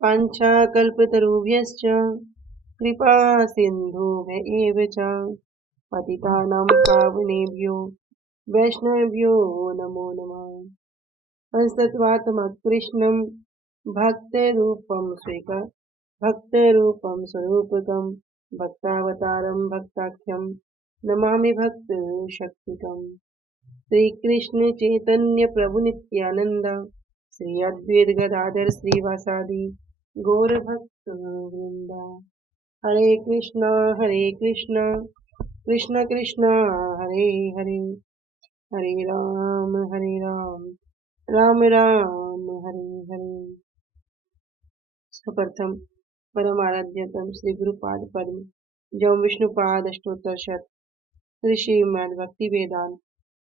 वाञ्छाकल्पतरुभ्यश्च कृपा सिन्धुभ्य च पतितानां पावनेभ्यो वैष्णवेभ्यो नमो नमः। संस्तत्वात्मकृष्णं भक्तरूपं स्वरूपकं भक्तावतारं भक्ताख्यं नमामि भक्तशक्तिकम्। श्रीकृष्ण चैतन्य प्रभु नित्यानंद श्री अद्वैत गदाधर श्रीवासादि गौर भक्त वृंदा। हरे कृष्णा कृष्ण कृष्णा हरे हरे, हरे राम राम राम हरे हरे। सर्वप्रथम परम आराध्यतम श्री गुरुपाद पद्म जम विष्णुपाद अष्टोत्तर शत श्री श्रीमद् भक्ति वेदांत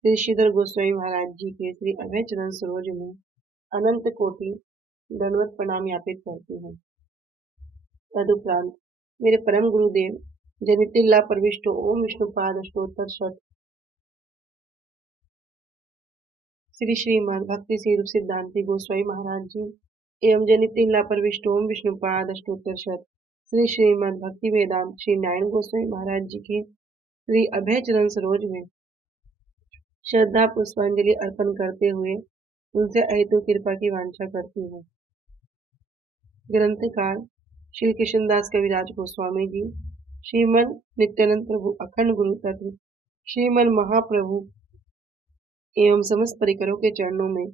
श्री श्रीधर गोस्वामी महाराज जी के श्री अभय चरण सरोज में अनंत कोटि दंडवत प्रणाम यापित करती हूँ। तदुपरांत मेरे परम गुरुदेव जनितिल्ला प्रविष्टो ओम विष्णुपाद अष्टोत्तर शत श्री श्रीमद् भक्ति स्वरूप सिद्धांति गोस्वामी महाराज जी एवं जनितिल्ला प्रविष्टो ओम विष्णुपाद अष्टोत्तर शत श्री श्रीमद् भक्ति वेदांत श्री नारायण गोस्वामी महाराज जी के श्री अभय चरण सरोज में श्रद्धा पुष्पांजलि अर्पण करते हुए उनसे अहेतु कृपा की वांछा करती हूँ। ग्रंथकार श्री कृष्णदास कविराज गोस्वामी जी, श्रीमन नित्यानंद प्रभु अखंड गुरु तत्व श्रीमन महाप्रभु एवं समस्त परिकरों के चरणों में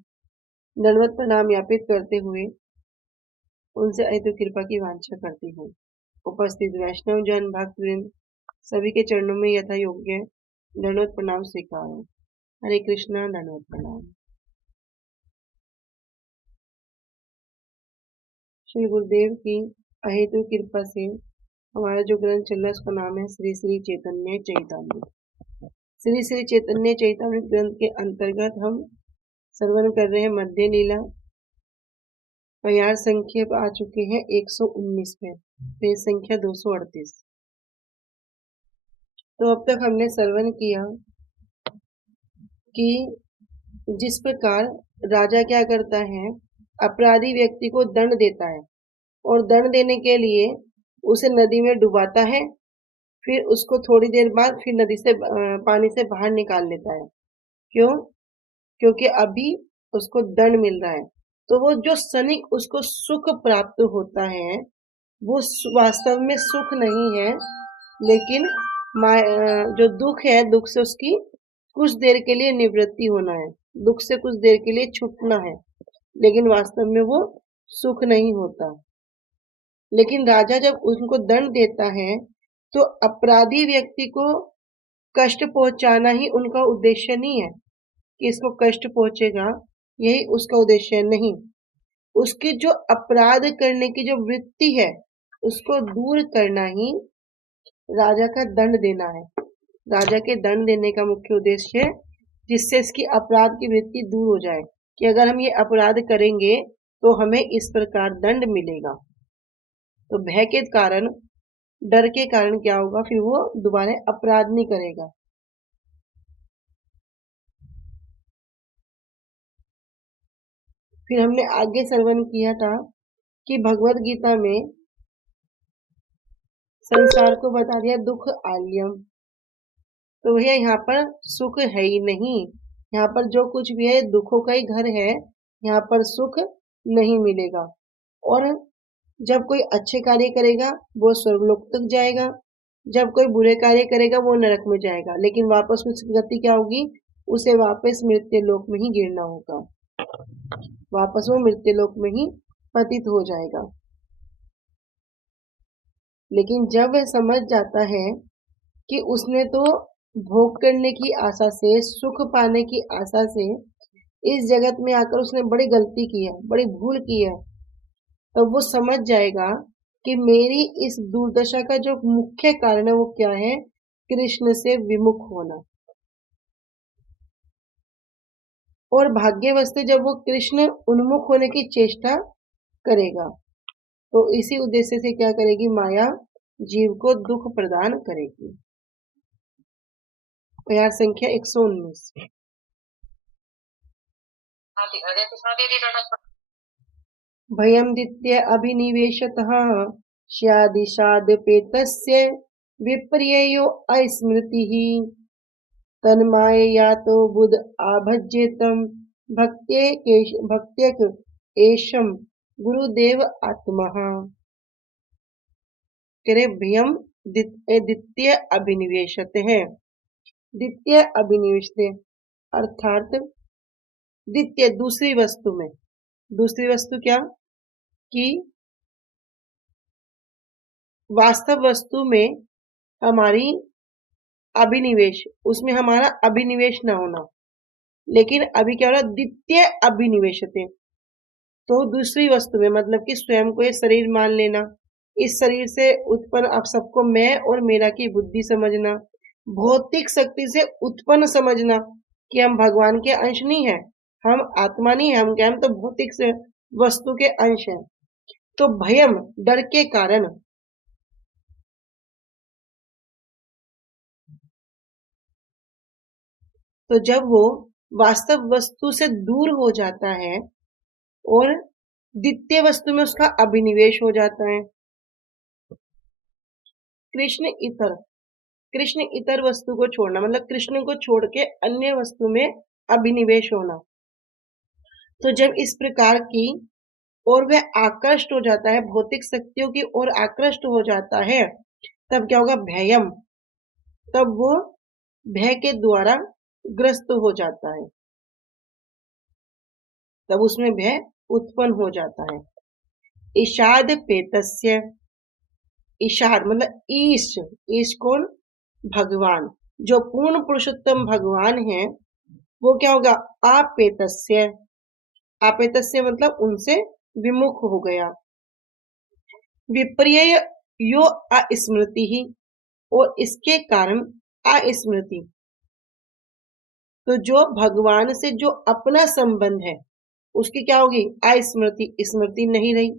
दंडवत प्रणाम यापित करते हुए उनसे अहेतु कृपा की वांछा करती हूँ। उपस्थित वैष्णव जन भक्त वृंद सभी के चरणों में यथा योग्य दंडवत प्रणाम स्वीकार। हरे कृष्णा। दंडवत प्रणाम। श्री गुरुदेव की अहेतु कृपा से हमारा जो ग्रंथ चल रहा है उसका नाम है श्री श्री चैतन्य चैतामृत। श्री श्री चैतन्य चैतामृत ग्रंथ के अंतर्गत हम श्रवण कर रहे हैं मध्य लीला। प्यार संख्या आ चुके हैं 119 पे, पेज संख्या 238। तो अब तक हमने श्रवण किया कि जिस प्रकार राजा क्या करता है, अपराधी व्यक्ति को दंड देता है और दंड देने के लिए उसे नदी में डुबाता है, फिर उसको थोड़ी देर बाद फिर नदी से पानी से बाहर निकाल लेता है। क्यों? क्योंकि अभी उसको दंड मिल रहा है। तो वो जो क्षणिक उसको सुख प्राप्त होता है वो वास्तव में सुख नहीं है, लेकिन जो दुख है, दुख से उसकी कुछ देर के लिए निवृत्ति होना है, दुख से कुछ देर के लिए छूटना है, लेकिन वास्तव में वो सुख नहीं होता। लेकिन राजा जब उनको दंड देता है तो अपराधी व्यक्ति को कष्ट पहुंचाना ही उनका उद्देश्य नहीं है कि इसको कष्ट पहुंचेगा, यही उसका उद्देश्य नहीं। उसकी जो अपराध करने की जो वृत्ति है उसको दूर करना ही राजा का दंड देना है। राजा के दंड देने का मुख्य उद्देश्य है जिससे इसकी अपराध की वृत्ति दूर हो जाए कि अगर हम ये अपराध करेंगे तो हमें इस प्रकार दंड मिलेगा। तो भय के कारण, डर के कारण क्या होगा, फिर वो दोबारा अपराध नहीं करेगा। फिर हमने आगे श्रवण किया था कि भगवत गीता में संसार को बता दिया दुख आल्यम। तो भैया यहाँ पर सुख है ही नहीं, यहाँ पर जो कुछ भी है दुखों का ही घर है, यहाँ पर सुख नहीं मिलेगा। और जब कोई अच्छे कार्य करेगा वो स्वर्गलोक तक जाएगा, जब कोई बुरे कार्य करेगा वो नरक में जाएगा, लेकिन वापस उसकी गति क्या होगी, उसे वापस मृत्यु लोक में ही गिरना होगा, वापस वो मृत्यु लोक में ही पतित हो जाएगा। लेकिन जब वह समझ जाता है कि उसने तो भोग करने की आशा से, सुख पाने की आशा से इस जगत में आकर उसने बड़ी गलती की है, बड़ी भूल की है, तब वो समझ जाएगा कि मेरी इस दुर्दशा का जो मुख्य कारण है वो क्या है, कृष्ण से विमुख होना। और भाग्यवश जब वो कृष्ण उन्मुख होने की चेष्टा करेगा तो इसी उद्देश्य से क्या करेगी, माया जीव को दुख प्रदान करेगी। प्यार संख्या 119। भयं दित्य अभिनिवेशतः स्यादिषादपेतस्य विपर्ययो अस्मृतिः तन्मायया तो बुध आभज्येतं भक्त्यक एषम गुरुदेव आत्मः। करे भयम द्वितीय अभिनिवेशते है। द्वितीय अभिनिवेशते अर्थात द्वितीय दूसरी वस्तु में। दूसरी वस्तु क्या कि वास्तव वस्तु में हमारी अभिनिवेश, उसमें हमारा अभिनिवेश ना होना। लेकिन अभी क्या हो रहा है, द्वितीय अभिनिवेशते, तो दूसरी वस्तु में मतलब कि स्वयं को ये शरीर मान लेना, इस शरीर से उत्पन्न आप सबको मैं और मेरा की बुद्धि समझना, भौतिक शक्ति से उत्पन्न समझना कि हम भगवान के अंश नहीं है, हम आत्मा नहीं है, हम क्या, हम तो भौतिक से वस्तु के अंश हैं। तो भयम डर के कारण, तो जब वो वास्तव वस्तु से दूर हो जाता है और द्वितीय वस्तु में उसका अभिनिवेश हो जाता है। कृष्ण इतर वस्तु को छोड़ना मतलब कृष्ण को छोड़ के अन्य वस्तु में अभिनिवेश होना। तो जब इस प्रकार की और वह आकृष्ट हो जाता है, भौतिक शक्तियों की ओर आकृष्ट हो जाता है, तब क्या होगा, भयम, तब वो भय के द्वारा ग्रस्त हो जाता है, तब उसमें भय उत्पन्न हो जाता है। ईशाद पेतस्य, ईशाद मतलब ईश कौन, भगवान, जो पूर्ण पुरुषोत्तम भगवान है, वो क्या होगा, आपेतस्य, आपेतस्य मतलब उनसे विमुख हो गया। विपर्यय यो अस्मृति ही, और इसके कारण अस्मृति, तो जो भगवान से जो अपना संबंध है उसकी क्या होगी, अस्मृति, स्मृति नहीं रही।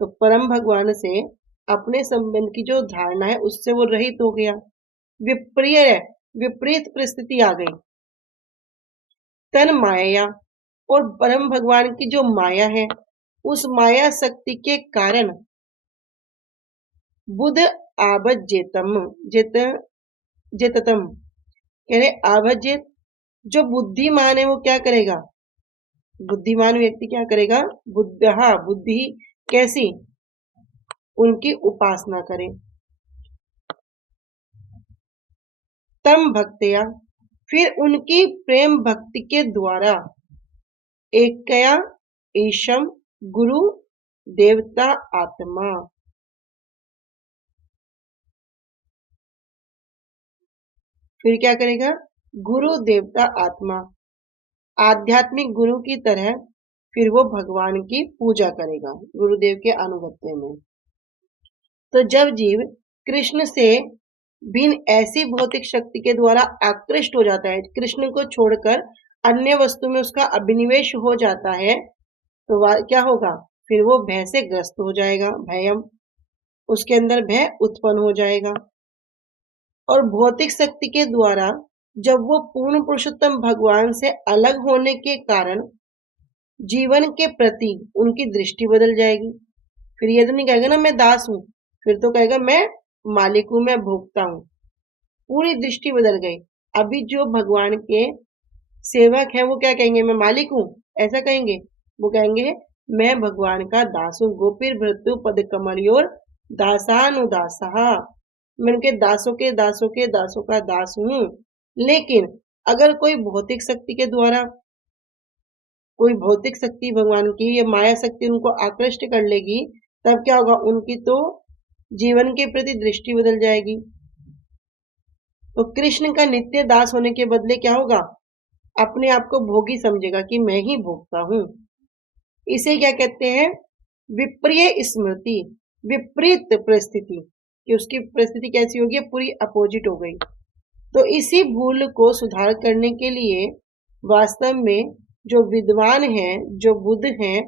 तो परम भगवान से अपने संबंध की जो धारणा है उससे वो रहित हो गया, विपर्य, विपरीत परिस्थिति आ गई। तन माया, और परम भगवान की जो माया है उस माया शक्ति के कारण बुध आभज्येतम, जेततम कह रहे आभज्येत, जो बुद्धिमान है वो क्या करेगा, बुद्धिमान व्यक्ति क्या करेगा, बुद्धहा, बुद्धि कैसी, उनकी उपासना करें। तम भक्तया, फिर उनकी प्रेम भक्ति के द्वारा एकया ईशम गुरु देवता आत्मा, फिर क्या करेगा, गुरु देवता आत्मा, आध्यात्मिक गुरु की तरह फिर वो भगवान की पूजा करेगा गुरुदेव के अनुगत्य में। तो जब जीव कृष्ण से भिन्न ऐसी भौतिक शक्ति के द्वारा आकृष्ट हो जाता है, कृष्ण को छोड़कर अन्य वस्तु में उसका अभिनिवेश हो जाता है, तो क्या होगा, फिर वो भय से ग्रस्त हो जाएगा, भयम, उसके अंदर भय उत्पन्न हो जाएगा। और भौतिक शक्ति के द्वारा जब वो पूर्ण पुरुषोत्तम भगवान से अलग होने के कारण जीवन के प्रति उनकी दृष्टि बदल जाएगी। फिर ये तो नहीं कहेगा ना मैं दास हूं, फिर तो कहेगा मैं मालिक हूं, मैं भोगता हूं, पूरी दृष्टि बदल गई। अभी जो भगवान के सेवक है वो क्या कहेंगे, मैं मालिक हूं, ऐसा कहेंगे, वो कहेंगे मैं भगवान का दास हूं, गोपीर भृत्यु पद कमलियोर दासानुदासा, मैं उनके दासों के दासों के दासों का दास हूं। लेकिन अगर कोई भौतिक शक्ति के द्वारा, कोई भौतिक शक्ति भगवान की ये माया शक्ति उनको आकृष्ट कर लेगी, तब क्या होगा, उनकी तो जीवन के प्रति दृष्टि बदल जाएगी। तो कृष्ण का नित्य दास होने के बदले क्या होगा, अपने आप को भोगी समझेगा कि मैं ही भोगता हूं। इसे क्या कहते हैं, विप्रिय स्मृति, विपरीत परिस्थिति, कि उसकी परिस्थिति कैसी होगी, पूरी अपोजिट हो गई। तो इसी भूल को सुधार करने के लिए वास्तव में जो विद्वान हैं, जो बुद्ध हैं,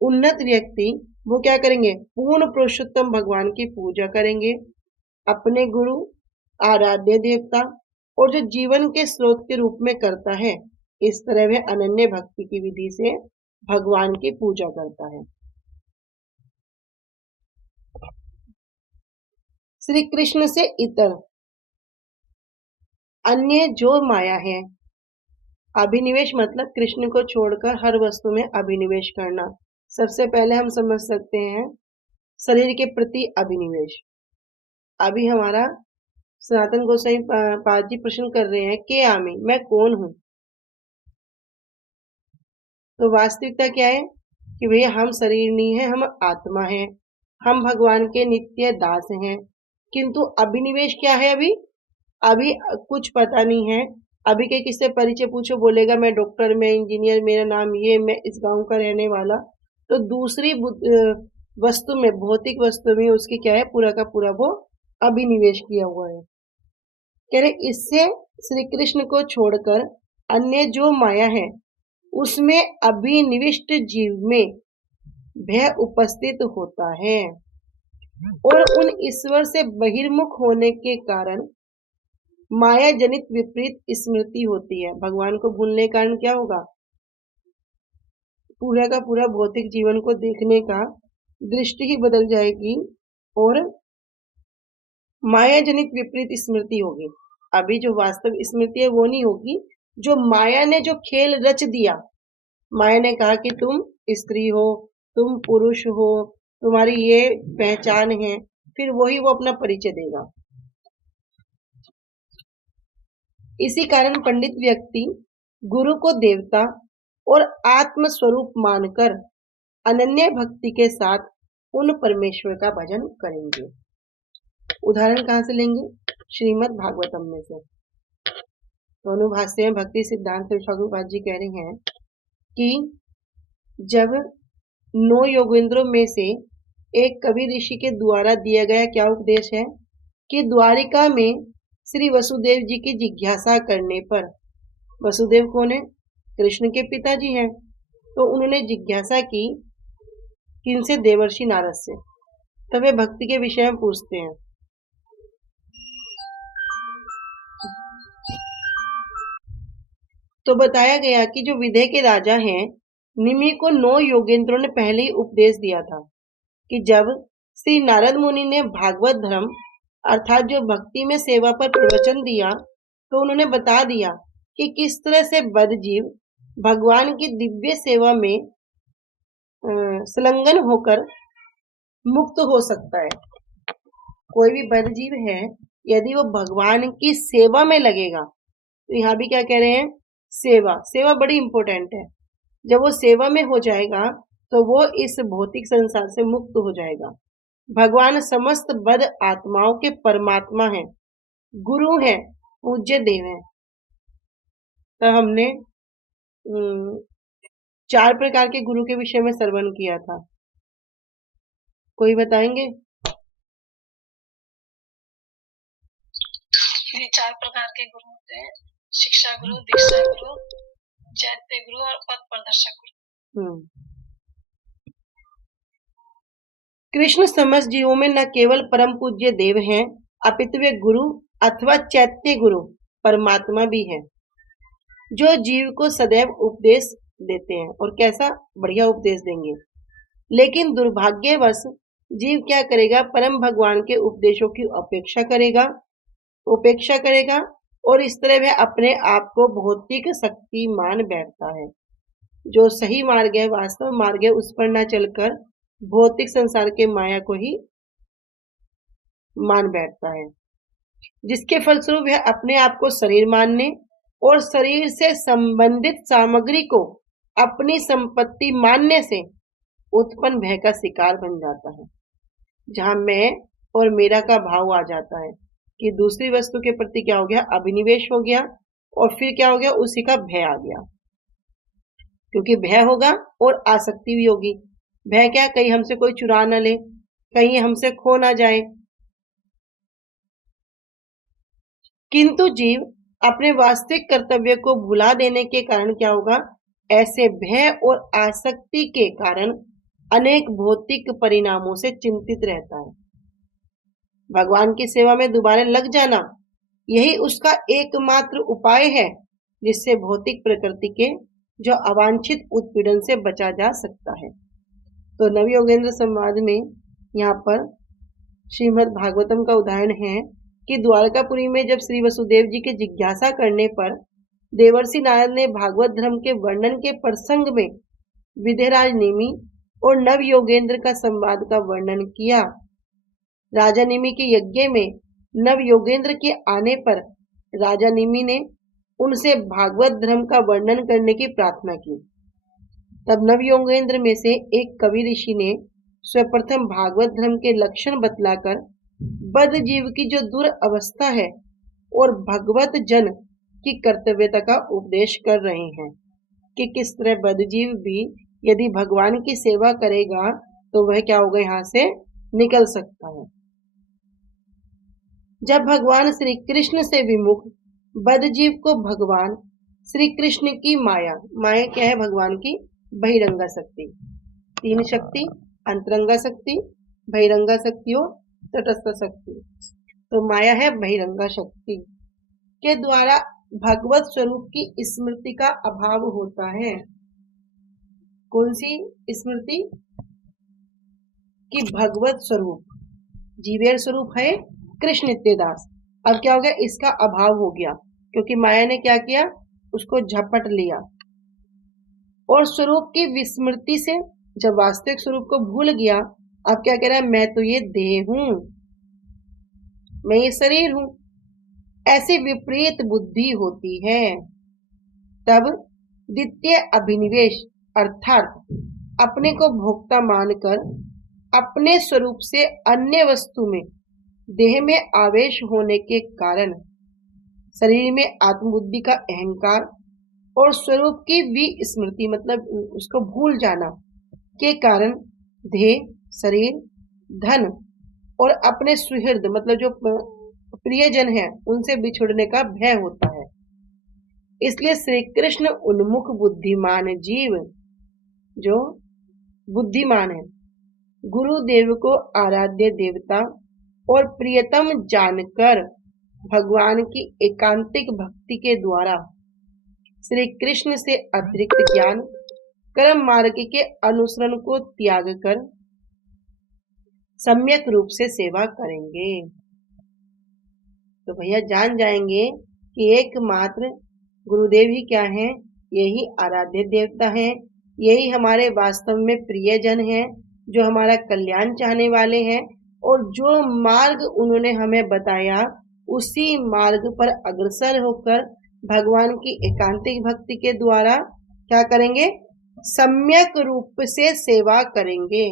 उन्नत व्यक्ति, वो क्या करेंगे, पूर्ण पुरुषोत्तम भगवान की पूजा करेंगे, अपने गुरु, आराध्य देवता और जो जीवन के स्रोत के रूप में करता है, इस तरह वे अनन्य भक्ति की विधि से भगवान की पूजा करता है। श्री कृष्ण से इतर अन्य जो माया है, अभिनिवेश मतलब कृष्ण को छोड़कर हर वस्तु में अभिनिवेश करना। सबसे पहले हम समझ सकते हैं शरीर के प्रति अभिनिवेश। अभी हमारा सनातन गोसाई पाद जी प्रश्न कर रहे हैं के आमी, मैं कौन हूं? तो वास्तविकता क्या है कि भैया हम शरीर नहीं है, हम आत्मा है, हम भगवान के नित्य दास हैं। किंतु अभिनिवेश क्या है? अभी अभी कुछ पता नहीं है। अभी के किससे परिचय पूछो, बोलेगा मैं डॉक्टर, मैं इंजीनियर, मेरा नाम ये, मैं इस गांव का रहने वाला। तो दूसरी वस्तु में, भौतिक वस्तु में उसकी क्या है, पूरा का पूरा वो अभिनिवेश किया हुआ है। कह रहे इससे श्री कृष्ण को छोड़कर अन्य जो माया है उसमें अभिनिविष्ट जीव में भय उपस्थित होता है और उन ईश्वर से बहिर्मुख होने के कारण माया जनित विपरीत स्मृति होती है। भगवान को भूलने के कारण क्या होगा? पूरा का पूरा भौतिक जीवन को देखने का दृष्टि ही बदल जाएगी और माया जनित विपरीत स्मृति होगी। अभी जो वास्तव स्मृति है वो नहीं होगी, जो माया ने जो खेल रच दिया, माया ने कहा कि तुम स्त्री हो, तुम पुरुष हो, तुम्हारी ये पहचान है, फिर वही वो अपना परिचय देगा। इसी कारण पंडित व्यक्ति गुरु को देवता और आत्म स्वरूप मानकर अनन्य भक्ति के साथ उन परमेश्वर का भजन करेंगे। उदाहरण कहाँ से लेंगे? श्रीमद् भागवतम में से। तो अनुभाष्य में भक्ति सिद्धांत ठाकुर जी कह रहे हैं कि जब 9 योगेंद्रों में से एक कबीर ऋषि के द्वारा दिया गया क्या उपदेश है कि द्वारिका में श्री वसुदेव जी की जिज्ञासा करने पर, वसुदेव कौन है? कृष्ण के पिताजी हैं। तो उन्होंने जिज्ञासा की किनसे? देवर्षि नारद से। तब वे भक्ति के विषय में पूछते हैं। तो बताया गया कि जो विदेह के राजा हैं, निमि को 9 योगेंद्रों ने पहले ही उपदेश दिया था कि जब श्री नारद मुनि ने भागवत धर्म अर्थात जो भक्ति में सेवा पर प्रवचन दिया, तो उन्होंने बता दिया कि किस तरह से बद्धजीव भगवान की दिव्य सेवा में संलग्न होकर मुक्त हो सकता है। कोई भी बद्धजीव है, यदि वो भगवान की सेवा में लगेगा, तो यहाँ भी क्या कह रहे हैं? सेवा। सेवा बड़ी इंपॉर्टेंट है। जब वो सेवा में हो जाएगा तो वो इस भौतिक संसार से मुक्त हो जाएगा। भगवान समस्त बद्ध आत्माओं के परमात्मा हैं, गुरु हैं, पूज्य देव हैं। तो हमने 4 प्रकार के गुरु के विषय में श्रवण किया था। कोई बताएंगे? ये 4 प्रकार के गुरु होते हैं: शिक्षा गुरु, दीक्षा गुरु, चैत्य गुरु और पथ प्रदर्शक गुरु। कृष्ण समस्त जीवों में न केवल परम पूज्य देव हैं, अपितु वे गुरु अथवा चैत्य गुरु परमात्मा भी हैं, जो जीव को सदैव उपदेश देते हैं। और कैसा बढ़िया उपदेश देंगे। लेकिन दुर्भाग्यवश जीव क्या करेगा? परम भगवान के उपदेशों की उपेक्षा करेगा और इस तरह वह अपने आप को भौतिक शक्ति मान बैठता है। जो सही मार्ग है, वास्तव मार्ग है, उस पर न चलकर भौतिक संसार के माया को ही मान बैठता है, जिसके फलस्वरूप वह अपने आप को शरीर मानने और शरीर से संबंधित सामग्री को अपनी संपत्ति मानने से उत्पन्न भय का शिकार बन जाता है, जहां मैं और मेरा का भाव आ जाता है कि दूसरी वस्तु के प्रति क्या हो गया? अभिनिवेश हो गया और फिर क्या हो गया? उसी का भय आ गया। क्योंकि भय होगा और आसक्ति भी होगी। भय क्या? कहीं हमसे कोई चुरा ना ले, कहीं हमसे खो ना जाए। किंतु जीव अपने वास्तविक कर्तव्य को भुला देने के कारण क्या होगा? ऐसे भय और आसक्ति के कारण अनेक भौतिक परिणामों से चिंतित रहता है। भगवान की सेवा में दोबारा लग जाना, यही उसका एकमात्र उपाय है जिससे भौतिक प्रकृति के जो अवांछित उत्पीड़न से बचा जा सकता है। तो नवयोगेंद्र संवाद में यहाँ पर श्रीमद् भागवतम का उदाहरण है कि द्वारकापुरी में जब श्री वसुदेव जी के जिज्ञासा करने पर देवर्षि नारद ने भागवत धर्म के वर्णन के प्रसंग में विदेहराज नेमि और नव योगेंद्र का संवाद का वर्णन किया। राजा नेमि के यज्ञ में नव योगेंद्र के आने पर राजा नेमि ने उनसे भागवत धर्म का वर्णन करने की प्रार्थना की। तब नव योगेंद्र में से एक कवि ऋषि ने सर्वप्रथम भागवत धर्म के लक्षण बतलाकर बद्ध जीव की जो दुर्अवस्था है और भगवत जन की कर्तव्यता का उपदेश कर रहे हैं कि किस तरह बद्ध जीव भी यदि भगवान की सेवा करेगा तो वह क्या होगा, यहाँ से निकल सकता है। जब भगवान श्री कृष्ण से विमुख बद्ध जीव को भगवान श्री कृष्ण की माया क्या है, भगवान की बहिरंगा शक्ति, तीन शक्ति, अंतरंगा शक्ति, बहिरंगा शक्ति और तटस्थ शक्ति। तो माया है बहिरंगा शक्ति के द्वारा भगवत स्वरूप की स्मृति का अभाव होता है। कौन सी स्मृति? कि भगवत स्वरूप, जीवेर स्वरूप है कृष्ण नित्यदास। अब क्या हो गया, इसका अभाव हो गया क्योंकि माया ने क्या किया, उसको झपट लिया और स्वरूप की विस्मृति से जब वास्तविक स्वरूप को भूल गया, अब क्या कह रहा है, मैं तो ये देह हूं, मैं ये शरीर हूं। ऐसी विपरीत बुद्धि होती है। तब द्वितीय अभिनिवेश अर्थात अपने को भोक्ता मानकर अपने स्वरूप से अन्य वस्तु में देह में आवेश होने के कारण शरीर में आत्मबुद्धि का अहंकार और स्वरूप की विस्मृति मतलब उसको भूल जाना के कारण देह, शरीर, धन और अपने सुहृद मतलब जो प्रियजन है उनसे बिछुड़ने का भय होता है। इसलिए श्री कृष्ण उन्मुख बुद्धिमान जीव जो बुद्धिमान है, गुरुदेव को आराध्य देवता और प्रियतम जानकर भगवान की एकांतिक भक्ति के द्वारा श्री कृष्ण से अतिरिक्त ज्ञान कर्म मार्ग के अनुसरण को त्याग कर सम्यक रूप से सेवा करेंगे। तो भैया जान जाएंगे कि एकमात्र गुरुदेव ही क्या है, यही आराध्य देवता है, यही हमारे वास्तव में प्रियजन है, जो हमारा कल्याण चाहने वाले हैं और जो मार्ग उन्होंने हमें बताया उसी मार्ग पर अग्रसर होकर भगवान की एकांतिक भक्ति के द्वारा क्या करेंगे, सम्यक रूप से सेवा करेंगे।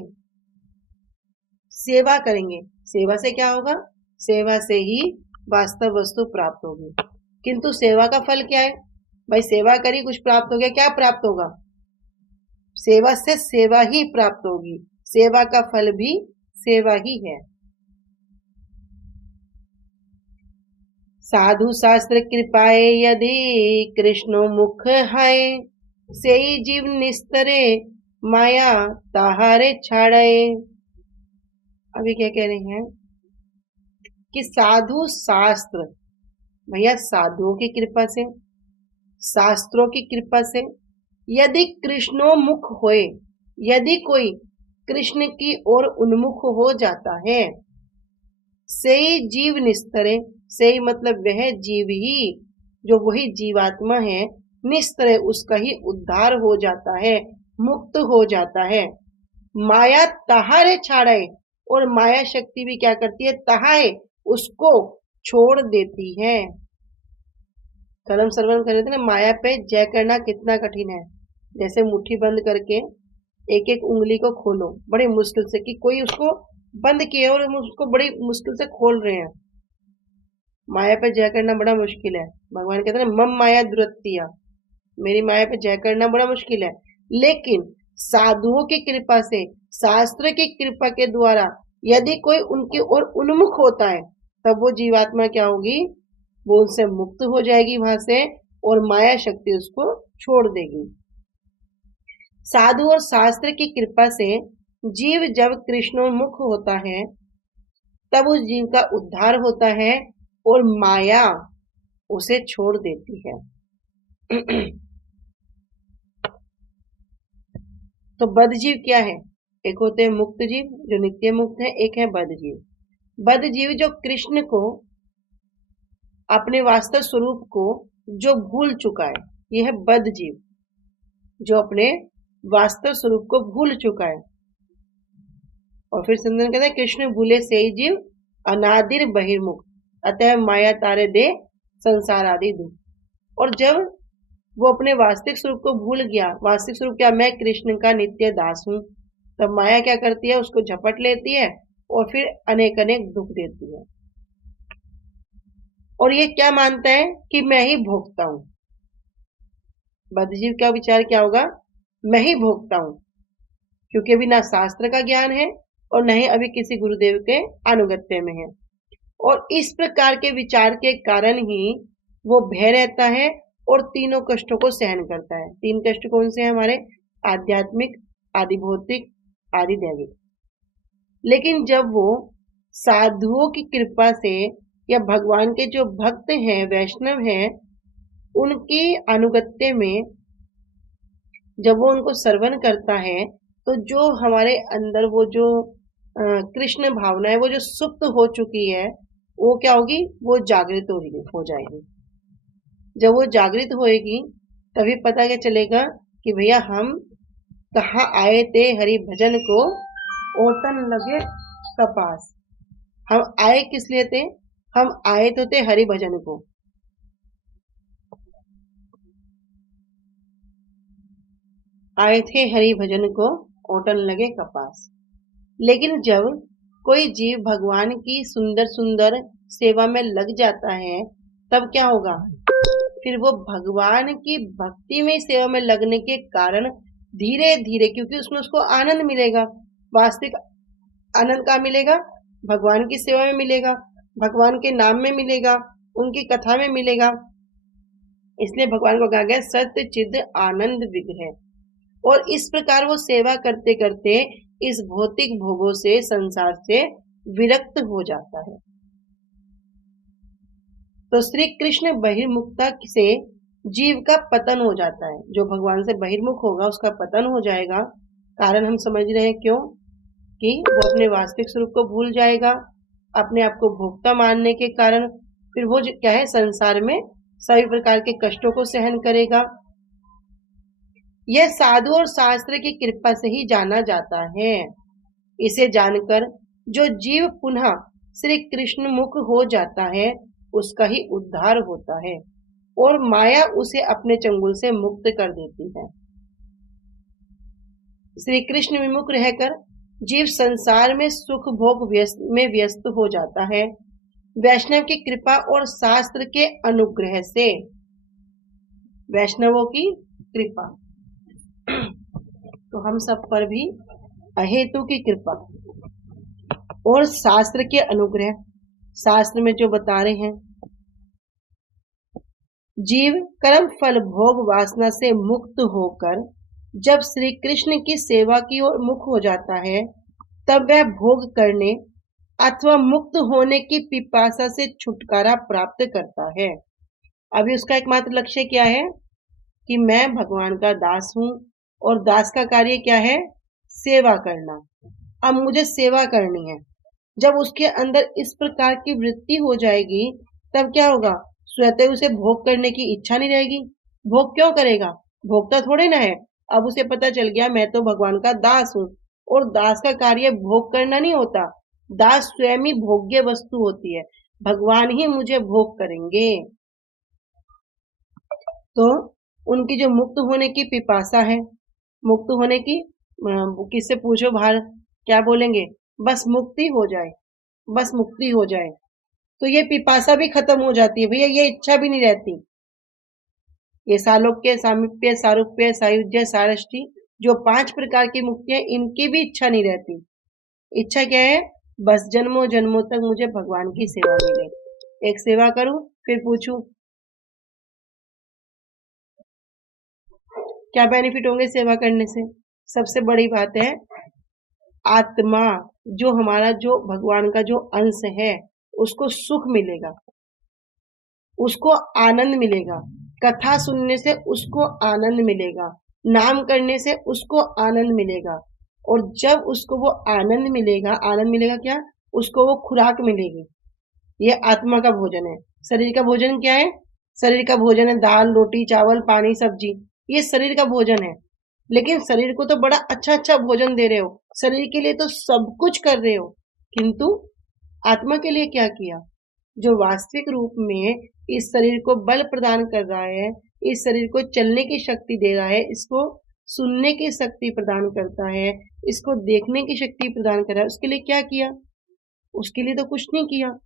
सेवा करेंगे, सेवा से क्या होगा, सेवा से ही वास्तव वस्तु प्राप्त होगी। किंतु सेवा का फल क्या है भाई, सेवा करी कुछ प्राप्त हो गया, क्या प्राप्त होगा, सेवा से सेवा ही प्राप्त होगी, सेवा का फल भी सेवा ही है। साधु शास्त्र कृपाए यदि कृष्णो मुख है, से जीव निस्तरे माया ताहारे छाड़े। अभी क्या कह रहे हैं कि साधु शास्त्र, भैया साधुओं की कृपा से, शास्त्रों की कृपा से यदि कृष्णोन्मुख होए, यदि कोई कृष्ण की ओर उन्मुख हो जाता है, से जीव निस्तरे, से मतलब वह जीव ही जो वही जीवात्मा है, निस्तरे उसका ही उद्धार हो जाता है, मुक्त हो जाता है। माया तहारे छाड़े, और माया शक्ति भी क्या करती है, तहाए उसको छोड़ देती है। कलम श्रवण कर रहे थे ना, माया पे जय करना कितना कठिन है। जैसे मुट्ठी बंद करके एक एक उंगली को खोलो बड़ी मुश्किल से, कि कोई उसको बंद किया और हम उसको बड़ी मुश्किल से खोल रहे हैं। माया पे जय करना बड़ा मुश्किल है। भगवान कहते हैं मम माया दुरत्तिया, मेरी माया पे जय करना बड़ा मुश्किल है। लेकिन साधुओं की कृपा से, शास्त्र की कृपा के द्वारा यदि कोई उनकी ओर उन्मुख होता है, तब वो जीवात्मा क्या होगी, वो उनसे मुक्त हो जाएगी वहां से, और माया शक्ति उसको छोड़ देगी। साधु और शास्त्र की कृपा से जीव जब कृष्णोन्मुख होता है, तब उस जीव का उद्धार होता है और माया उसे छोड़ देती है। तो बद्ध जीव क्या है? एक होते हैं मुक्त जीव जो नित्य मुक्त है, एक है बद्ध जीव। बद्ध जीव जो कृष्ण को, अपने वास्तव स्वरूप को जो भूल चुका है, यह है बद्ध जीव जो अपने वास्तव स्वरूप को भूल चुका है। और फिर संतन कहते हैं कृष्ण भूले से ही जीव अनादिर बहिर्मुख, अतः माया तारे दे संसार आदि दुख। और जब वो अपने वास्तविक स्वरूप को भूल गया, वास्तविक स्वरूप क्या, मैं कृष्ण का नित्य दास हूं, तब माया क्या करती है, उसको झपट लेती है और फिर अनेक अनेक दुख देती है। और ये क्या मानता है कि मैं ही भोगता हूं। बद्धजीव का विचार क्या होगा, मैं ही भोगता हूं, क्योंकि अभी ना शास्त्र का ज्ञान है और न ही अभी किसी गुरुदेव के अनुगत्य में है। और इस प्रकार के विचार के कारण ही वो भय रहता है और तीनों कष्टों को सहन करता है। तीन कष्ट कौन से हैं हमारे, आध्यात्मिक, आदि भौतिक, आदि दैविक। लेकिन जब वो साधुओं की कृपा से या भगवान के जो भक्त हैं, वैष्णव हैं, उनकी अनुगत्य में जब वो उनको श्रवण करता है, तो जो हमारे अंदर वो जो कृष्ण भावना है, वो जो सुप्त हो चुकी है, वो क्या होगी, वो जागृत हो जाएगी। जब वो जागृत होएगी तभी पता क्या चलेगा कि भैया हम कहाँ आए थे हरि भजन को ओटन लगे कपास। हम आए किस लिए थे, हम आए तो थे हरि भजन को। आए थे हरि भजन को ओटन लगे कपास। लेकिन जब कोई जीव भगवान की सुंदर सुंदर सेवा में लग जाता है, तब क्या होगा, फिर वो भगवान की भक्ति में सेवा में लगने के कारण धीरे धीरे, क्योंकि उसमें उसको आनंद मिलेगा, वास्तविक आनंद कहाँ मिलेगा, भगवान की सेवा में मिलेगा, भगवान के नाम में मिलेगा, उनकी कथा में मिलेगा। इसलिए भगवान को कहा गया सत्य चिद आनंद विग्रह। और इस प्रकार वो सेवा करते करते इस भौतिक भोगों से, संसार से विरक्त हो जाता है। तो श्री कृष्ण बहिर्मुखता से जीव का पतन हो जाता है। जो भगवान से बहिर्मुख होगा उसका पतन हो जाएगा। कारण हम समझ रहे हैं क्यों, कि वो अपने वास्तविक स्वरूप को भूल जाएगा, अपने आप को भोक्ता मानने के कारण। फिर वो क्या है, संसार में सभी प्रकार के कष्टों को सहन करेगा। यह साधु और शास्त्र की कृपा से ही जाना जाता है। इसे जानकर जो जीव पुनः श्री कृष्ण मुख हो जाता है, उसका ही उद्धार होता है और माया उसे अपने चंगुल से मुक्त कर देती है। श्री कृष्ण विमुख रहकर जीव संसार में सुख भोग में व्यस्त हो जाता है। वैष्णव की कृपा और शास्त्र के अनुग्रह से, वैष्णवों की कृपा, तो हम सब पर भी अहेतु की कृपा और शास्त्र के अनुग्रह, शास्त्र में जो बता रहे हैं, जीव कर्म फल भोग वासना से मुक्त होकर जब श्री कृष्ण की सेवा की ओर मुख हो जाता है, तब वह भोग करने अथवा मुक्त होने की पिपासा से छुटकारा प्राप्त करता है। अभी उसका एकमात्र लक्ष्य क्या है, कि मैं भगवान का दास हूं और दास का कार्य क्या है, सेवा करना। अब मुझे सेवा करनी है। जब उसके अंदर इस प्रकार की वृत्ति हो जाएगी, तब क्या होगा, स्वतः उसे भोग करने की इच्छा नहीं रहेगी। भोग क्यों करेगा, भोगता थोड़े ना है। अब उसे पता चल गया मैं तो भगवान का दास हूं, और दास का कार्य भोग करना नहीं होता। दास स्वयं ही भोग्य वस्तु होती है, भगवान ही मुझे भोग करेंगे। तो उनकी जो मुक्त होने की पिपासा है, मुक्त होने की, किससे पूछो बाहर क्या बोलेंगे, बस मुक्ति हो जाए, बस मुक्ति हो जाए। तो ये पिपासा भी खत्म हो जाती है भैया, ये इच्छा भी नहीं रहती। ये सालोक्य, सामीप्य, सारूप्य, सायुज्य, सारष्टि, जो 5 प्रकार की मुक्तियां, इनकी भी इच्छा नहीं रहती। इच्छा क्या है, बस जन्मों जन्मों तक मुझे भगवान की सेवा मिले, एक सेवा करूं फिर पूछूं क्या बेनिफिट होंगे सेवा करने से। सबसे बड़ी बात है, आत्मा जो हमारा, जो भगवान का जो अंश है, उसको सुख मिलेगा, उसको आनंद मिलेगा। कथा सुनने से उसको आनंद मिलेगा, नाम करने से उसको आनंद मिलेगा, और जब उसको वो आनंद मिलेगा क्या, उसको वो खुराक मिलेगी। ये आत्मा का भोजन है। शरीर का भोजन क्या है? शरीर का भोजन है दाल रोटी चावल पानी सब्जी, ये शरीर का भोजन है। लेकिन शरीर को तो बड़ा अच्छा अच्छा भोजन दे रहे हो, शरीर के लिए तो सब कुछ कर रहे हो, किंतु आत्मा के लिए क्या किया? जो वास्तविक रूप में इस शरीर को बल प्रदान कर रहा है, इस शरीर को चलने की शक्ति दे रहा है, इसको सुनने की शक्ति प्रदान करता है, इसको देखने की शक्ति प्रदान कर रहा है, उसके लिए क्या किया? उसके लिए तो कुछ नहीं किया।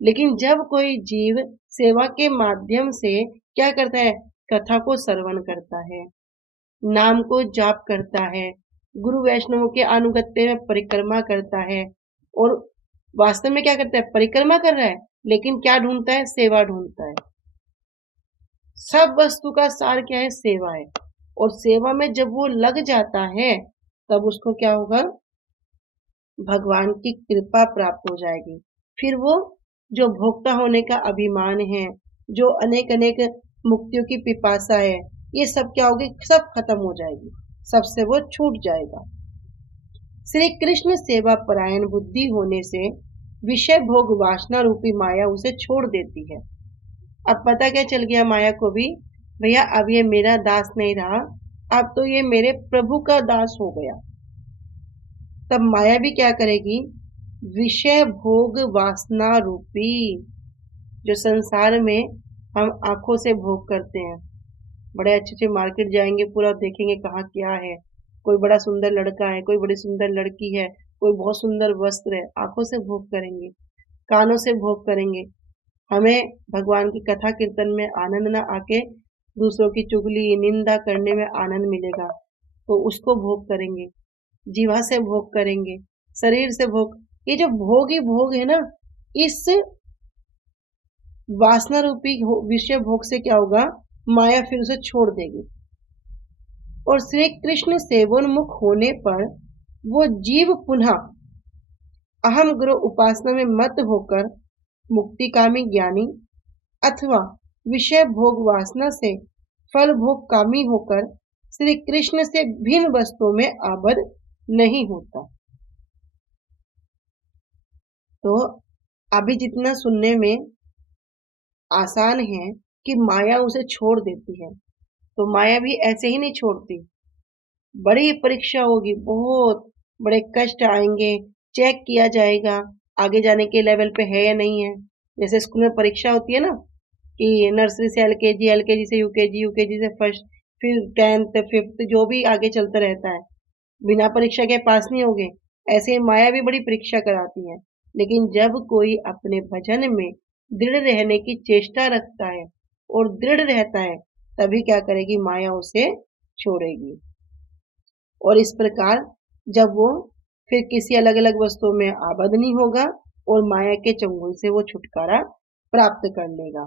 लेकिन जब कोई जीव सेवा के माध्यम से क्या करता है? कथा को श्रवण करता है, नाम को जाप करता है, गुरु वैष्णवों के अनुगत्य में परिक्रमा करता है, और वास्तव में क्या करता है? परिक्रमा कर रहा है, लेकिन क्या ढूंढता है? सेवा ढूंढता है। सब वस्तु का सार क्या है? सेवा है। और सेवा में जब वो लग जाता है, तब उसको क्या होगा? भगवान की कृपा प्राप्त हो जाएगी। फिर वो जो भोक्ता होने का अभिमान है, जो अनेक अनेक मुक्तियों की पिपासा है, ये सब क्या होगी? सब खत्म हो जाएगी, सबसे वो छूट जाएगा। श्री कृष्ण सेवा परायण बुद्धि होने से विषय भोग वासना रूपी माया उसे छोड़ देती है। अब पता क्या चल गया माया को भी? भैया अब ये मेरा दास नहीं रहा, अब तो ये मेरे प्रभु का दास हो गया। तब माया भी क्या करेगी? विषय भोग वासना रूपी जो संसार में हम आंखों से भोग करते हैं, बड़े अच्छे अच्छे मार्केट जाएंगे, पूरा देखेंगे कहाँ क्या है, कोई बड़ा सुंदर लड़का है, कोई बड़ी सुंदर लड़की है, कोई बहुत सुंदर वस्त्र है, आंखों से भोग करेंगे, कानों से भोग करेंगे। हमें भगवान की कथा कीर्तन में आनंद ना आके दूसरों की चुगली निंदा करने में आनंद मिलेगा, तो उसको भोग करेंगे, जीवा से भोग करेंगे, शरीर से भोग। ये जो भोग ही भोग है ना, इस वासना रूपी विषय भोग से क्या होगा? माया फिर उसे छोड़ देगी, और श्री कृष्ण सेवोन्मुख होने पर वो जीव पुनः अहम गुरु उपासना में मत होकर मुक्तिकामी ज्ञानी अथवा विषय भोग वासना से फल भोग कामी होकर श्री कृष्ण से भिन्न वस्तुओं में आबद्ध नहीं होता। तो अभी जितना सुनने में आसान है कि माया उसे छोड़ देती है, तो माया भी ऐसे ही नहीं छोड़ती। बड़ी परीक्षा होगी, बहुत बड़े कष्ट आएंगे, चेक किया जाएगा आगे जाने के लेवल पे है या नहीं है। जैसे स्कूल में परीक्षा होती है ना, कि नर्सरी से एलकेजी, एलकेजी से यूकेजी, यूकेजी से फर्स्ट, फिर 10th 5th जो भी आगे चलता रहता है, बिना परीक्षा के पास नहीं होगे। ऐसे माया भी बड़ी परीक्षा कराती है। लेकिन जब कोई अपने भजन में दृढ़ रहने की चेष्टा रखता है और दृढ़ रहता है, तभी क्या करेगी? माया उसे छोड़ेगी। और इस प्रकार जब वो फिर किसी अलग अलग वस्तुओं में आबद्ध नहीं होगा और माया के चंगुल से वो छुटकारा प्राप्त कर लेगा।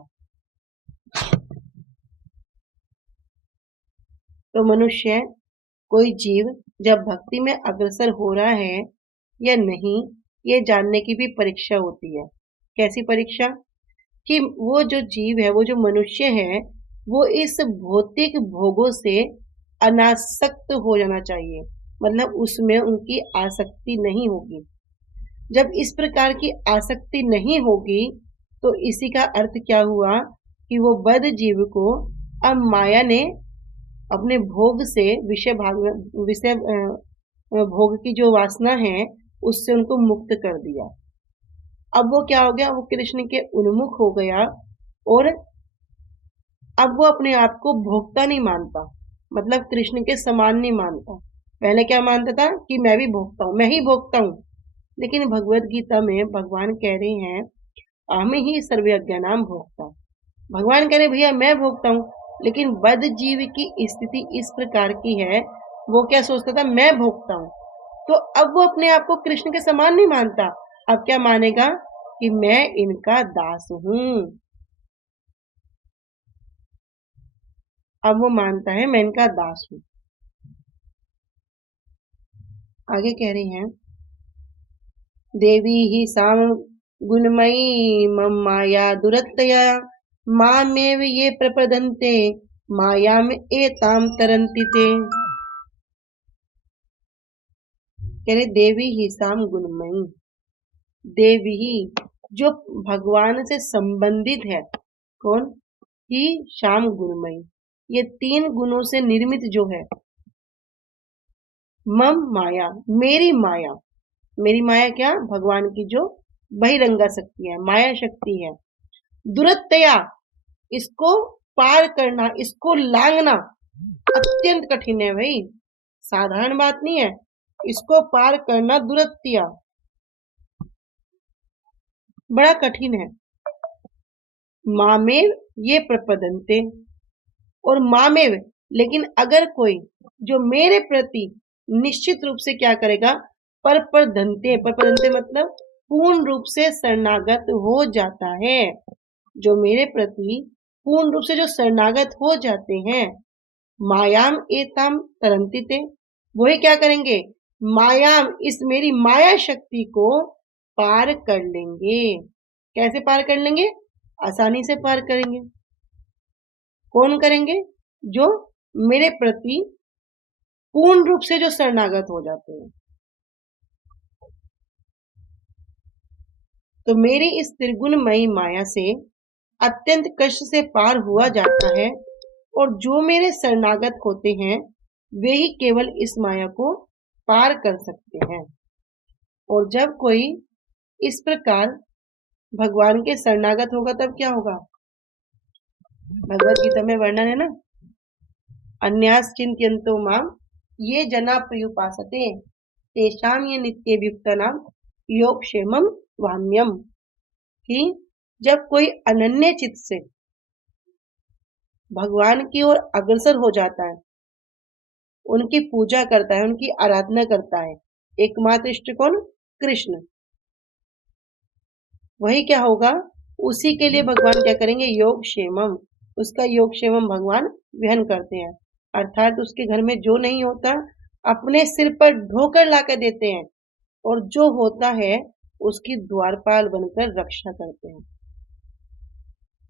तो मनुष्य, कोई जीव जब भक्ति में अग्रसर हो रहा है या नहीं, ये जानने की भी परीक्षा होती है। कैसी परीक्षा? कि वो जो जीव है, वो जो मनुष्य है, वो इस भौतिक भोगों से अनासक्त हो जाना चाहिए, मतलब उसमें उनकी आसक्ति नहीं होगी। जब इस प्रकार की आसक्ति नहीं होगी, तो इसी का अर्थ क्या हुआ? कि वो बद्ध जीव को अब माया ने अपने भोग से विषय भोग की जो वासना है, उससे उनको मुक्त कर दिया। अब वो क्या हो गया? वो कृष्ण के उन्मुख हो गया, और अब वो अपने आप को भोक्ता नहीं मानता, मतलब कृष्ण के समान नहीं मानता। पहले क्या मानता था? कि मैं भी भोगता हूँ, मैं ही भोगता हूँ। लेकिन भगवत गीता में भगवान कह रहे हैं, अहम ही सर्वज्ञानाम भोक्ता। भगवान कह रहे भैया मैं भोगता हूँ, लेकिन बद्ध जीव की स्थिति इस प्रकार की है, वो क्या सोचता था? मैं भोगता हूँ। तो अब वो अपने आप को कृष्ण के समान नहीं मानता। अब क्या मानेगा? कि मैं इनका दास हूँ। अब वो मानता है मैं इनका दास हूँ। आगे कह रही हैं, देवी ही साम गुणमयी मम माया दुरत्तया मामेव ये प्रपदन्ते मायाम एताम तरंती ते, कह रहे देवी ही साम गुणमयी। देवी ही जो भगवान से संबंधित है, कौन? ही श्याम गुणमयी, ये 3 गुणों से निर्मित जो है। मम माया, मेरी माया। मेरी माया क्या? भगवान की जो बहिरंगा शक्ति है, माया शक्ति है। दुरत्तया, इसको पार करना, इसको लांघना अत्यंत कठिन है भाई, साधारण बात नहीं है। इसको पार करना दुरत्या बड़ा कठिन है। मामेव ये प्रपदंते, और मामेव, लेकिन अगर कोई जो मेरे प्रति निश्चित रूप से क्या करेगा? परपदंते, परपदंते मतलब पूर्ण रूप से शरणागत हो जाता है। जो मेरे प्रति पूर्ण रूप से जो शरणागत हो जाते हैं, मायाम एताम तरंतिते, वही क्या करेंगे? मायाम, इस मेरी माया शक्ति को पार कर लेंगे। कैसे पार कर लेंगे? आसानी से पार करेंगे। कौन करेंगे? जो मेरे प्रति पूर्ण रूप से जो शरणागत हो जाते हैं। तो मेरी इस त्रिगुणमयी माया से अत्यंत कष्ट से पार हुआ जाता है, और जो मेरे शरणागत होते हैं वे ही केवल इस माया को पार कर सकते हैं। और जब कोई इस प्रकार भगवान के शरणागत होगा तब क्या होगा? भगवत गीता में वर्णन है ना, अन्यास चिंत्यन्तो माम ये जना प्रयुपासते तेषाम ये नित्यभियुक्तानाम योगक्षेमम वाम्यम, कि जब कोई अनन्य चित्त से भगवान की ओर अग्रसर हो जाता है, उनकी पूजा करता है, उनकी आराधना करता है, एकमात्र इष्ट कौन? कृष्ण, वही क्या होगा? उसी के लिए भगवान क्या करेंगे? योग क्षेमम, उसका योग क्षेमम भगवान वहन करते हैं। अर्थात उसके घर में जो नहीं होता अपने सिर पर ढोकर ला कर देते हैं, और जो होता है उसकी द्वारपाल बनकर रक्षा करते हैं।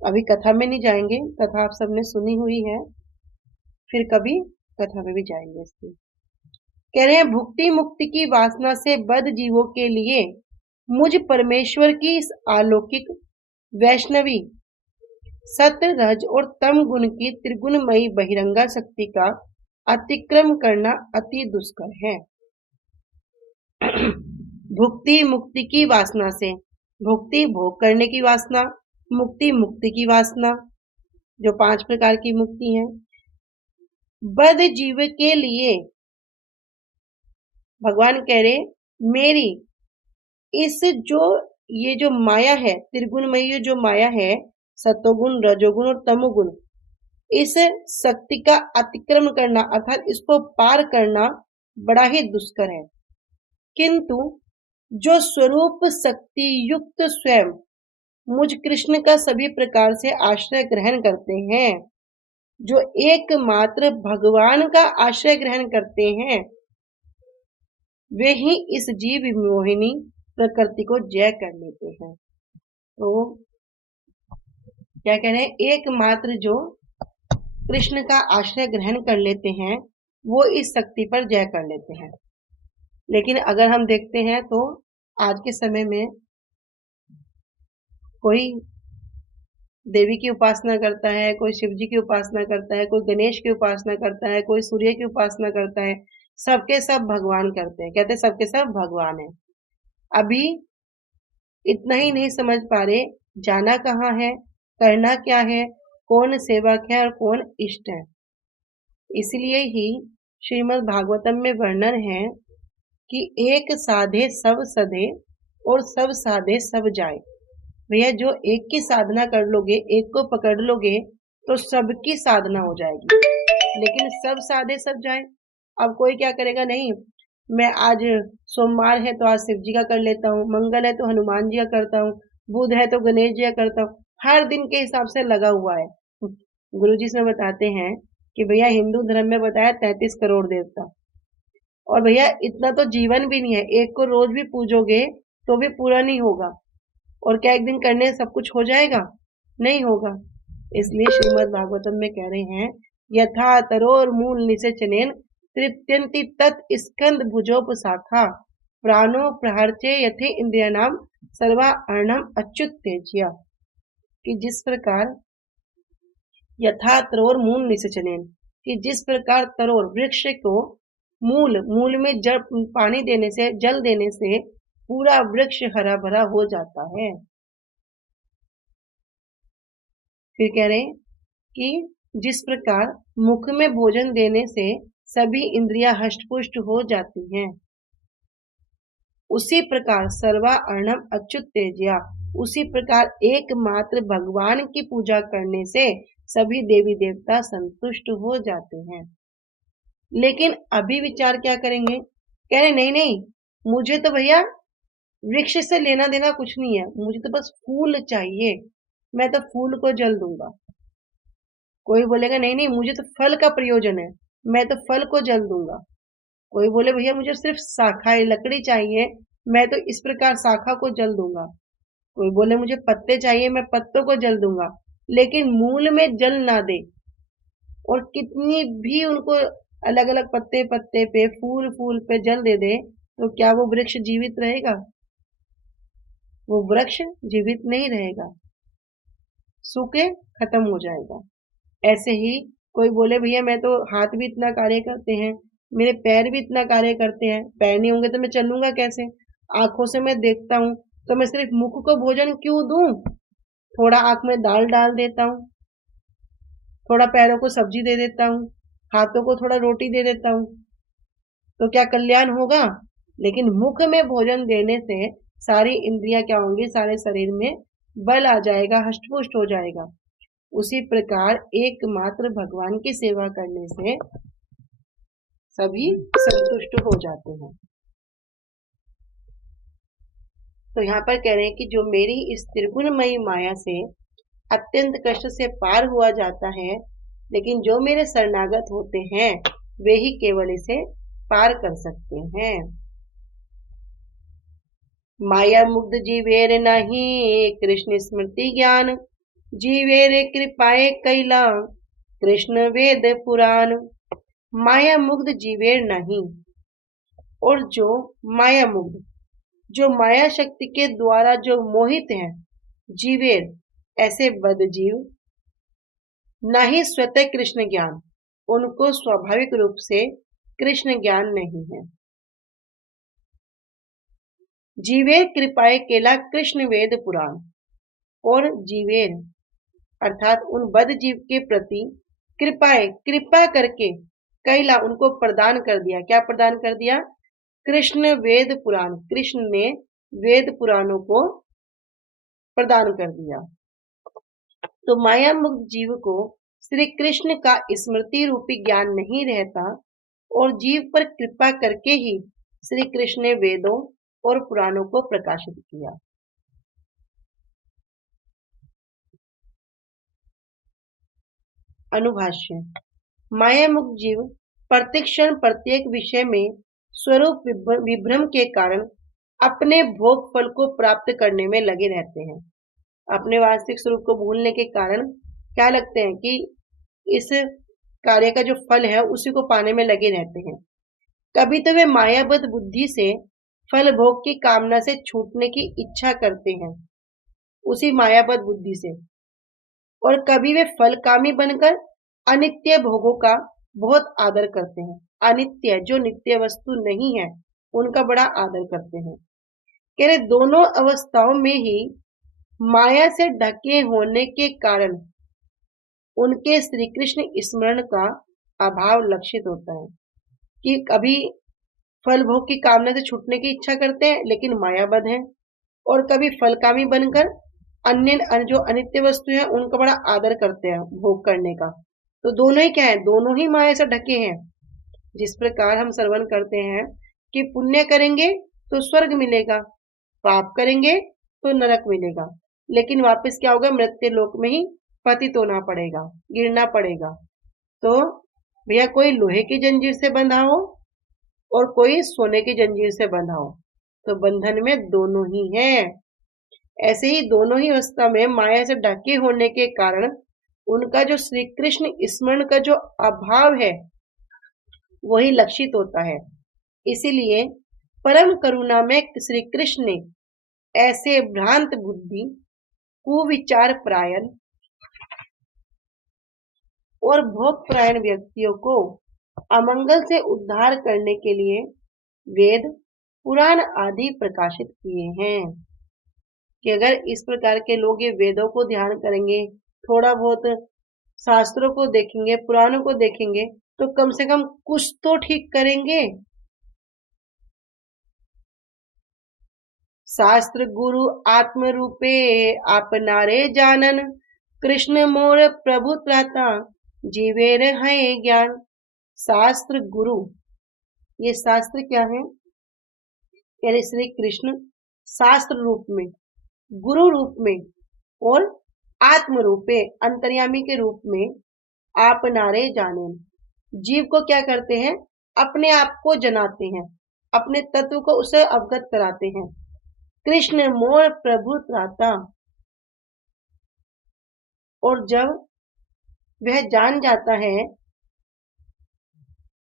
अभी कथा में नहीं जाएंगे, कथा आप सबने सुनी हुई है, फिर कभी कथा में भी जाएंगे इसकी। कह रहे हैं भुक्ति मुक्ति की वासना से बद्ध जीवों के लिए मुझ परमेश्वर की इस अलौकिक वैष्णवी सत्य रज और तम गुण की त्रिगुणमयी बहिरंगा शक्ति का अतिक्रम करना अति दुष्कर है। भुक्ति मुक्ति की वासना से, भुक्ति भोग करने की वासना, मुक्ति मुक्ति की वासना, जो 5 प्रकार की मुक्ति है। बद्ध जीव के लिए भगवान कह रहे मेरी इस जो ये जो माया है, त्रिगुणमयी जो माया है, सतोगुण रजोगुण और तमोगुण, इस शक्ति का अतिक्रमण करना अर्थात इसको पार करना बड़ा ही दुष्कर है। किंतु जो स्वरूप शक्ति युक्त स्वयं मुझ कृष्ण का सभी प्रकार से आश्रय ग्रहण करते हैं, जो एकमात्र भगवान का आश्रय ग्रहण करते हैं, वे ही इस जीव मोहिनी प्रकृति को जय कर लेते हैं। तो क्या कह रहे हैं? एकमात्र जो कृष्ण का आश्रय ग्रहण कर लेते हैं वो इस शक्ति पर जय कर लेते हैं। लेकिन अगर हम देखते हैं तो आज के समय में कोई देवी की उपासना करता है, कोई शिव जी की उपासना करता है, कोई गणेश की उपासना करता है, कोई सूर्य की उपासना करता है, सबके सब भगवान करते हैं, कहते हैं सबके सब भगवान है। अभी इतना ही नहीं समझ पा रहे जाना कहाँ है, करना क्या है, कौन सेवक है और कौन इष्ट है। इसलिए ही श्रीमद् भागवतम में वर्णन है कि एक साधे सब सधे और सब साधे सब जाए। भैया जो एक की साधना कर लोगे, एक को पकड़ लोगे तो सबकी साधना हो जाएगी, लेकिन सब साधे सब जाए। अब कोई क्या करेगा? नहीं, मैं आज सोमवार है तो आज शिव जी का कर लेता हूँ, मंगल है तो हनुमान जी का करता हूँ, बुध है तो गणेश जी का करता हूँ, हर दिन के हिसाब से लगा हुआ है। गुरु जी इसमें बताते हैं कि भैया हिंदू धर्म में बताया 33 करोड़ देवता, और भैया इतना तो जीवन भी नहीं है, एक को रोज भी पूजोगे तो भी पूरा नहीं होगा। और क्या एक दिन करने से सब कुछ हो जाएगा? नहीं होगा। इसलिए श्रीमद् भागवतम में कह रहे हैं, यथा तरोर मूल निषेचनेन तृप्यन्ति तत् स्कंद भुजोपशाखा प्राणो प्रहर्चे यथे इंद्रियाणाम सर्वा अर्णम अच्युत तेजिया। कि जिस प्रकार यथा तरोर मूल निषेचनेन, कि जिस प्रकार तरोर वृक्ष को मूल में जल पानी देने से, जल देने से पूरा वृक्ष हरा भरा हो जाता है। फिर कह रहे हैं कि जिस प्रकार मुख में भोजन देने से सभी इंद्रियां हष्टपुष्ट हो जाती हैं, उसी प्रकार सर्वा अर्णम अच्युत तेजया, उसी प्रकार एकमात्र भगवान की पूजा करने से सभी देवी देवता संतुष्ट हो जाते हैं। लेकिन अभी विचार क्या करेंगे, कह रहे नहीं नहीं, मुझे तो भैया वृक्ष से लेना देना कुछ नहीं है, मुझे तो बस फूल चाहिए, मैं तो फूल को जल दूंगा। कोई बोलेगा नहीं नहीं, मुझे तो फल का प्रयोजन है, मैं तो फल को जल दूंगा। कोई बोले भैया मुझे सिर्फ शाखा लकड़ी चाहिए, मैं तो इस प्रकार शाखा को जल दूंगा। कोई बोले मुझे पत्ते चाहिए, मैं पत्तों को जल दूंगा। लेकिन मूल में जल ना दे और कितनी भी उनको अलग अलग पत्ते पत्ते पे, फूल फूल पे जल दे दे, तो क्या वो वृक्ष जीवित रहेगा? वो वृक्ष जीवित नहीं रहेगा, सूखे खत्म हो जाएगा। ऐसे ही कोई बोले भैया मैं तो हाथ भी इतना कार्य करते हैं, मेरे पैर भी इतना कार्य करते हैं, पैर नहीं होंगे तो मैं चलूंगा कैसे? आंखों से मैं देखता हूँ, तो मैं सिर्फ मुख को भोजन क्यों दूं? थोड़ा आंख में दाल डाल देता हूँ, थोड़ा पैरों को सब्जी दे देता हूँ, हाथों को थोड़ा रोटी दे देता हूँ, तो क्या कल्याण होगा? लेकिन मुख में भोजन देने से सारी इंद्रियां क्या होंगी, सारे शरीर में बल आ जाएगा, हष्टपुष्ट हो जाएगा। उसी प्रकार एकमात्र भगवान की सेवा करने से सभी संतुष्ट हो जाते हैं। तो यहाँ पर कह रहे हैं कि जो मेरी इस त्रिगुणमयी माया से अत्यंत कष्ट से पार हुआ जाता है, लेकिन जो मेरे शरणागत होते हैं वे ही केवल इसे पार कर सकते हैं। माया मुग्ध जीवेर नहीं कृष्ण स्मृति ज्ञान, जीवेर कृपाए कैला कृष्ण वेद पुराण। माया मुग्ध जीवेर नहीं, और जो माया मुग्ध, जो माया शक्ति के द्वारा जो मोहित हैं, जीवेर ऐसे बद जीव, नहीं स्वतः कृष्ण ज्ञान, उनको स्वाभाविक रूप से कृष्ण ज्ञान नहीं है। जीवेर कृपाए केला कृष्ण वेद पुराण, और जीवेर अर्थात उन बद जीव के प्रति कृपाए, कृपा करके कैला उनको प्रदान कर दिया। क्या प्रदान कर दिया? कृष्ण वेद पुराण, कृष्ण ने वेद पुराणों को प्रदान कर दिया। तो माया मुक्त जीव को श्री कृष्ण का स्मृति रूपी ज्ञान नहीं रहता, और जीव पर कृपा करके ही श्री कृष्ण ने वेदों और पुराणों को प्रकाशित किया। अनुभाष्य। माया मुक्त जीव प्रत्येक क्षण प्रत्येक विषय में स्वरूप विभ्रम के कारण अपने भोग फल को प्राप्त करने में लगे रहते हैं। अपने वास्तविक स्वरूप को भूलने के कारण क्या लगते हैं कि इस कार्य का जो फल है उसी को पाने में लगे रहते हैं। कभी तो वे मायाबद्ध बुद्धि से फल भोग की कामना से छूटने की इच्छा करते हैं, उसी मायाबद्ध बुद्धि से, और कभी वे फलकामी बनकर अनित्य भोगों का बहुत आदर करते हैं। अनित्य, जो नित्य वस्तु नहीं है, उनका बड़ा आदर करते हैं। कह रहे दोनों अवस्थाओं में ही माया से ढके होने के कारण उनके श्री कृष्ण स्मरण का अभाव लक्षित होता है। कि कभी फल भोग की कामना से छूटने की इच्छा करते हैं लेकिन मायाबद्ध हैं, और कभी फलकामी बनकर अन्य जो अनित्य वस्तु है उनका बड़ा आदर करते हैं भोग करने का। तो दोनों ही क्या है? दोनों ही माया से ढके हैं। जिस प्रकार हम श्रवण करते हैं कि पुण्य करेंगे तो स्वर्ग मिलेगा, पाप करेंगे तो नरक मिलेगा, लेकिन वापस क्या होगा? मृत्यु लोक में ही पतित होना पड़ेगा, गिरना पड़ेगा। तो भैया कोई लोहे की जंजीर से बंधा हो और कोई सोने की जंजीर से बंधा हो, तो बंधन में दोनों ही हैं। ऐसे ही दोनों ही अवस्था में माया से ढके होने के कारण उनका जो श्री कृष्ण स्मरण का जो अभाव है वही लक्षित होता है। इसीलिए परम करुणा में श्री कृष्ण ने ऐसे भ्रांत बुद्धि, कुविचार प्रायण और भोग प्रायण व्यक्तियों को अमंगल से उद्धार करने के लिए वेद, पुराण आदि प्रकाशित किए हैं। कि अगर इस प्रकार के लोग ये वेदों को ध्यान करेंगे, थोड़ा बहुत शास्त्रों को देखेंगे, पुराणों को देखेंगे, तो कम से कम कुछ तो ठीक करेंगे। शास्त्र गुरु आत्म रूपे आपनारे जानन, कृष्ण मोर प्रभु त्राता जीवे रहे ज्ञान। शास्त्र गुरु, ये शास्त्र क्या है? यानी श्री कृष्ण शास्त्र रूप में, गुरु रूप में और आत्म रूपे अंतर्यामी के रूप में आप नारे जाने, जीव को क्या करते हैं? अपने आप को जनाते हैं, अपने तत्व को उसे अवगत कराते हैं। कृष्ण मोर प्रभु त्राता, और जब वह जान जाता है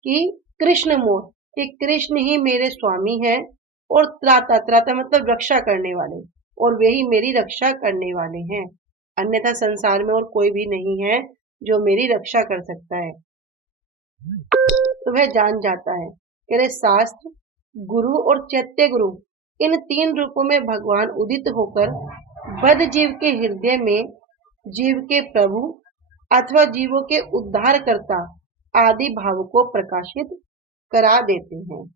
कि कृष्ण मोर, कि कृष्ण ही मेरे स्वामी हैं, और त्राता, त्राता मतलब रक्षा करने वाले, और वे ही मेरी रक्षा करने वाले हैं, अन्यथा संसार में और कोई भी नहीं है जो मेरी रक्षा कर सकता है। तो वह जान जाता है कि अरे शास्त्र, गुरु और चैत्य गुरु, इन तीन रूपों में भगवान उदित होकर बद्ध जीव के हृदय में जीव के प्रभु अथवा जीवों के उद्धारकर्ता आदि भाव को प्रकाशित करा देते हैं।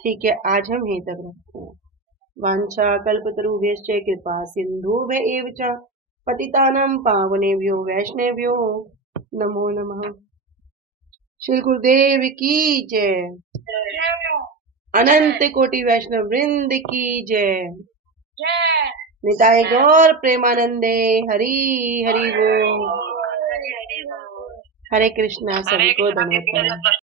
ठीक है, आज हम यहीं तक रखते हैं। वांछा कल्पतरुभ्यश्च कृपा सिन्धुभ्य च पतितानां पावनेभ्यो वैष्णवेभ्यो नमो नमः। श्री गुरुदेव की जय। अनंत कोटि वैष्णव वृंद की जय। निताय गौर प्रेमानंदे हरि हरि बोल। हरे कृष्णा। सभी को धन्यवाद।